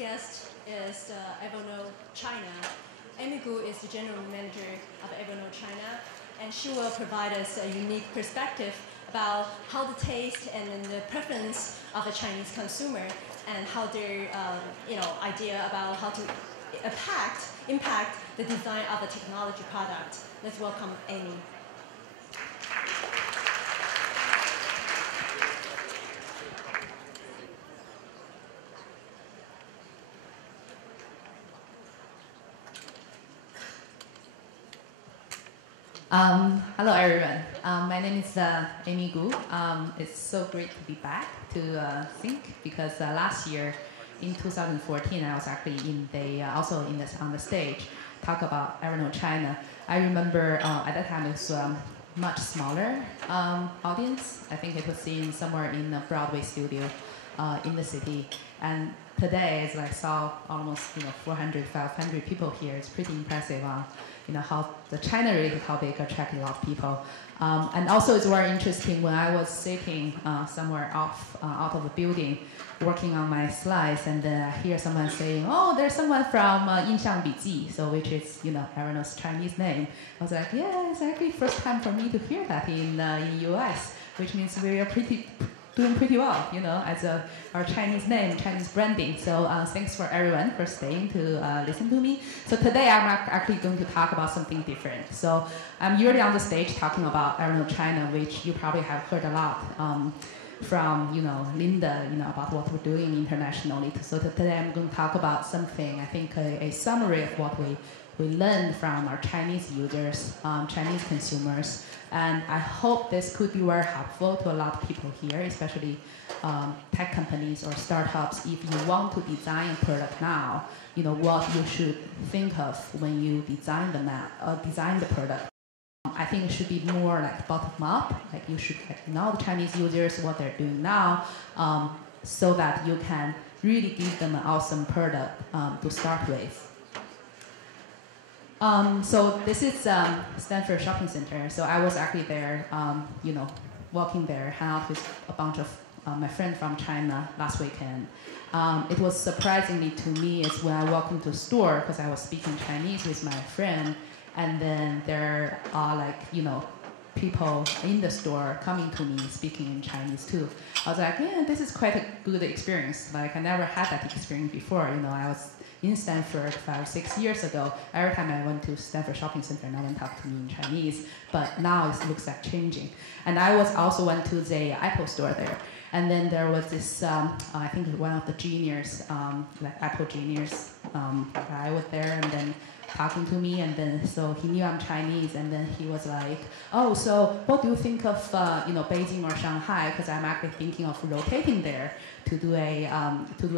guest is Evernote China. Amy Gu is the general manager of Evernote China, and she will provide us a unique perspective about how the taste and the preference of a Chinese consumer and how their idea about how to impact the design of a technology product. Let's welcome Amy. Hello everyone. My name is Amy Gu. It's so great to be back to Think because last year in 2014 I was actually on the stage talk about Evernote China. I remember at that time it was much smaller audience. I think it was seen somewhere in a Broadway studio in the city. And today, as I saw almost 400, 500 people here, it's pretty impressive. How the China-related topic attracted a lot of people. And also it's very interesting when I was sitting somewhere out of the building working on my slides, and then I hear someone saying, oh, there's someone from 印象笔记, so which is, Evernote's Chinese name. I was like, yeah, it's actually first time for me to hear that in US, which means we are doing pretty well, as our Chinese name, Chinese branding. So thanks for everyone for staying to listen to me. So today I'm actually going to talk about something different. So I'm usually on the stage talking about Evernote China, which you probably have heard a lot from Linda, about what we're doing internationally. So today I'm going to talk about something, I think a summary of what we learned from our Chinese users, Chinese consumers. And I hope this could be very helpful to a lot of people here, especially tech companies or startups. If you want to design a product now, what you should think of when you design the product. I think it should be more like bottom up. Like you should know the Chinese users, what they're doing now, so that you can really give them an awesome product to start with. So this is Stanford Shopping Center. So I was actually there, walking there, hang out with a bunch of my friends from China last weekend. It was surprisingly to me is when I walked into the store, because I was speaking Chinese with my friend, and then there are people in the store coming to me speaking in Chinese too. I was like, yeah, this is quite a good experience. Like I never had that experience before. I was in Stanford 5 or 6 years ago. Every time I went to Stanford Shopping Center, no one talked to me in Chinese. But now it looks like changing. And I also went to the Apple store there. And then there was this, I think one of the juniors, Apple juniors, guy was there and then talking to me, and then so he knew I'm Chinese, and then he was like, oh, so what do you think of Beijing or Shanghai? Because I'm actually thinking of rotating there to do a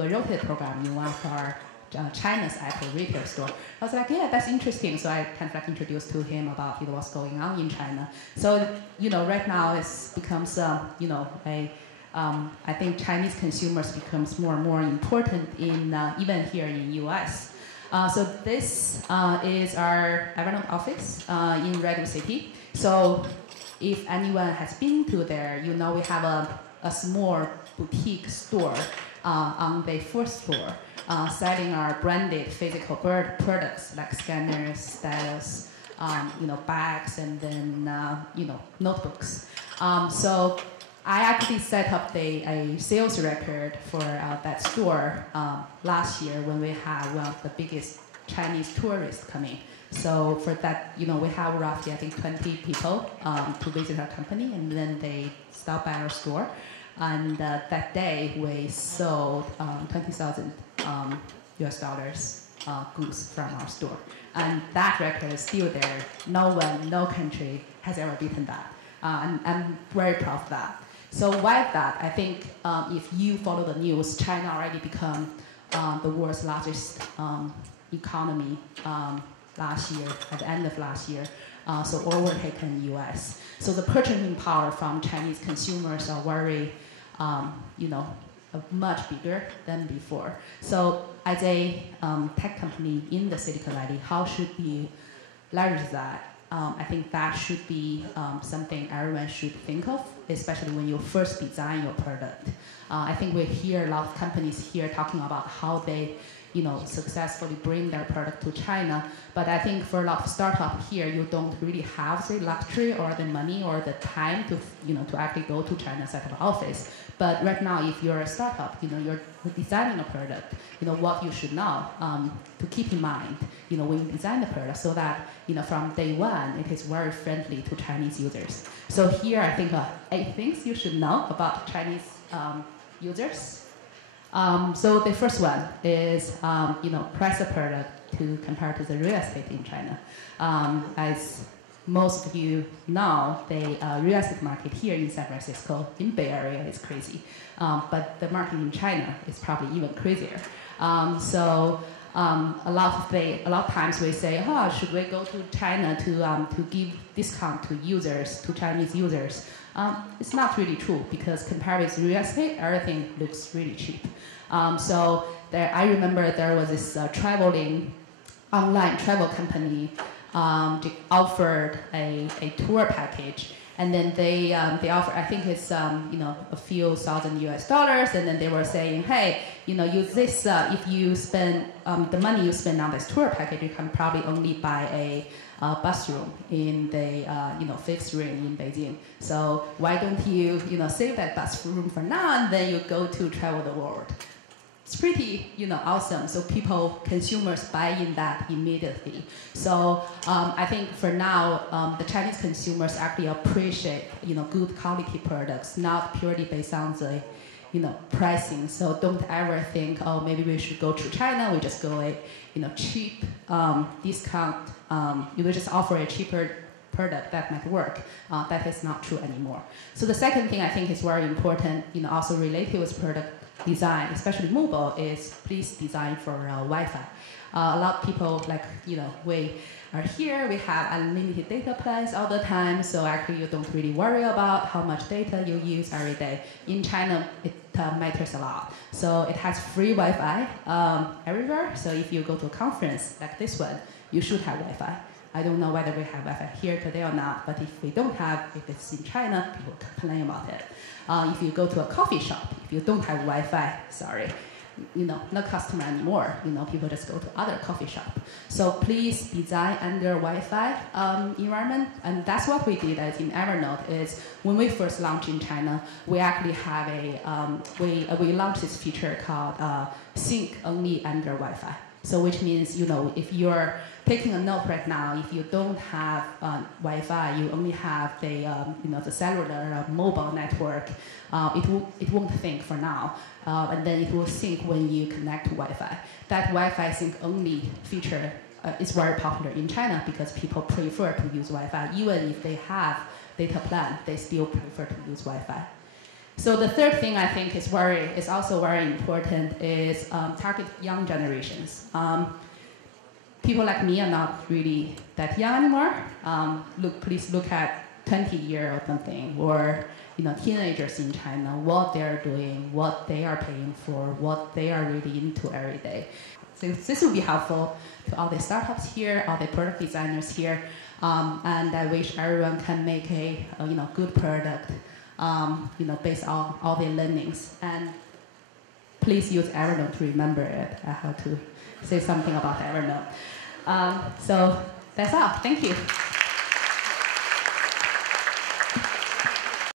rotate program in one of our China's Apple retail store. I was like, yeah, that's interesting. So I kind of introduced to him about what's going on in China. So right now it becomes I think Chinese consumers becomes more and more important in even here in US. So this is our Evernote office in Redwood City. So if anyone has been to there, we have a small boutique store on the first floor selling our branded physical products like scanners, stylus, bags, and then notebooks. So I actually set up a sales record for that store last year when we had one of the biggest Chinese tourists coming. So for that, we have roughly, I think, 20 people to visit our company, and then they stop by our store. And that day, we sold 20,000 US dollars goods from our store. And that record is still there. No country has ever beaten that. And I'm very proud of that. So why that? I think if you follow the news, China already become the world's largest economy last year, at the end of last year, so overtaken US. So the purchasing power from Chinese consumers are very, much bigger than before. So as a tech company in the Silicon Valley, how should we leverage that? I think that should be something everyone should think of, especially when you first design your product. I think we hear a lot of companies here talking about how they successfully bring their product to China. But I think for a lot of startups here, you don't really have the luxury or the money or the time to, to actually go to China, set up an office. But right now, if you're a startup, you're designing a product, what you should know to keep in mind, when you design the product, so that, from day one, it is very friendly to Chinese users. So here, I think 8 things you should know about Chinese users. So the first one is, price a product to compare to the real estate in China. As most of you know, the real estate market here in San Francisco, in Bay Area, is crazy. But the market in China is probably even crazier. So a lot of times we say, should we go to China to give discount to users, to Chinese users? It's not really true, because compared with real estate, everything looks really cheap. So I remember there was this online travel company. They offered a tour package, and then they offered, I think it's a few thousand US dollars, and then they were saying, hey, use this. If you spend the money you spend on this tour package, you can probably only buy a bus room in the 5th ring in Beijing. So why don't you save that bus room for now, and then you go to travel the world? It's pretty awesome. So consumers buy in that immediately. So I think for now, the Chinese consumers actually appreciate good quality products, not purely based on the pricing. So don't ever think, oh, maybe we should go to China. We just go a cheap discount. You will just offer a cheaper product that might work. That is not true anymore. So the second thing I think is very important, also related with product design, especially mobile, is please design for Wi-Fi. A lot of people, we are here, we have unlimited data plans all the time, so actually you don't really worry about how much data you use every day. In China, it matters a lot. So it has free Wi-Fi everywhere, so if you go to a conference like this one, you should have Wi-Fi. I don't know whether we have Wi-Fi here today or not, but if we don't have, if it's in China, people complain about it. If you go to a coffee shop, if you don't have Wi-Fi, sorry, no customer anymore. People just go to other coffee shop. So please design under Wi-Fi environment, and that's what we did in Evernote. Is when we first launched in China, we actually have we launched this feature called Sync only under Wi-Fi. So which means if you're taking a note right now, if you don't have Wi-Fi, you only have the cellular mobile network, it won't sync for now, and then it will sync when you connect to Wi-Fi. That Wi-Fi sync only feature is very popular in China because people prefer to use Wi-Fi. Even if they have data plan, they still prefer to use Wi-Fi. So the third thing I think is also very important is target young generations. People like me are not really that young anymore. Please look at 20-year or something, or teenagers in China, what they're doing, what they are paying for, what they are really into every day. So this will be helpful to all the startups here, all the product designers here, and I wish everyone can make a good product, based on all the learnings. And please use Evernote to remember it. I have to say something about Evernote. So that's all. Thank you.